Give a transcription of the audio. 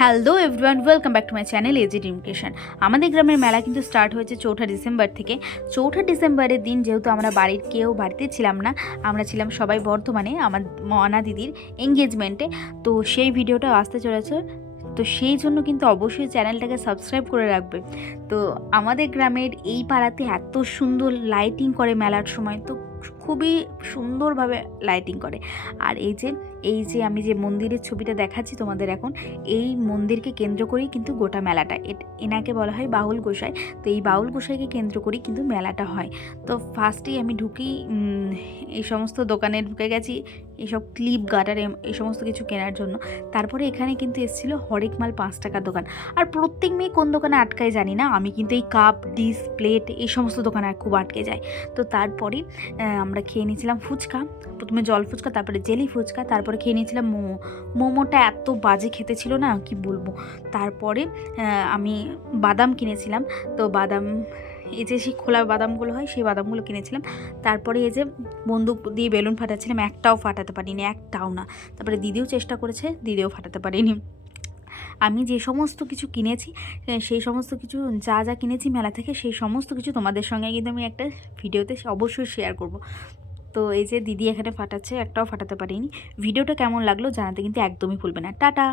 Hello everyone, welcome back to my channel এজি ডিমকেশন। আমাদের গ্রামের মেলা কিন্তু স্টার্ট হয়েছে 4ঠা ডিসেম্বর থেকে। 4ঠা ডিসেম্বরের দিন যেহেতু আমরা কেউ বাড়িতে ছিলাম না, আমরা ছিলাম সবাই বর্ধমানে আমার মনা দিদির এঙ্গেজমেন্টে। তো সেই ভিডিওটা আসতে চলেছে, তো সেই জন্য কিন্তু অবশ্যই চ্যানেলটাকে সাবস্ক্রাইব করে রাখবে। তো আমাদের গ্রামের এই পাড়াতে এত সুন্দর লাইটিং করে মেলার সময়, তো খুবই সুন্দরভাবে লাইটিং করে। আর এই যে আমি যে মন্দিরের ছবিটা দেখাচ্ছি তোমাদের এখন, এই মন্দিরকে কেন্দ্র করেই কিন্তু গোটা মেলাটা, এনাকে বলা হয় বাউল গোসাই। তো এই বাউল গোসাইকে কেন্দ্র করেই কিন্তু মেলাটা হয়। তো ফার্স্টেই আমি ঢুকি এই সমস্ত দোকানে ঢুকে গেছি এইসব ক্লিপ গার্ডার এই সমস্ত কিছু কেনার জন্য। তারপরে এখানে কিন্তু এসেছিলো হরেক মাল 5 টাকার দোকান। আর প্রত্যেক মেয়ে কোন দোকানে আটকায় জানি না, আমি কিন্তু এই কাপ ডিস প্লেট এই সমস্ত দোকানে খুব আটকে যায়। তো তারপরে আমরা খেয়ে নিয়েছিলাম ফুচকা, প্রথমে জল ফুচকা, তারপরে জেলি ফুচকা, তারপরে খেয়ে নিয়েছিলাম মোমোটা এত বাজে খেতে ছিল না কি বলবো। তারপরে আমি বাদাম কিনেছিলাম, তো বাদাম এই যে সেই খোলা বাদামগুলো হয় সেই বাদামগুলো কিনেছিলাম। তারপরে এই যে বন্দুক দিয়ে বেলুন ফাটাচ্ছিলাম, একটাও ফাটাতে পারিনি, একটাও না। তারপরে দিদিও চেষ্টা করেছে, দিদিও ফাটাতে পারিনি। আমি যে সমস্ত কিছু কিনেছি, সেই সমস্ত কিছু যা যা কিনেছি মেলা থেকে, সেই সমস্ত কিছু তোমাদের সঙ্গে কিন্তু আমি একটা ভিডিওতে অবশ্যই শেয়ার করব। তো এই যে দিদি এখানে ফাটাচ্ছে, একটাও ফাটাতে পারিনি। ভিডিওটা কেমন লাগলো জানাতে কিন্তু একদমই ভুলবে না। টাটা।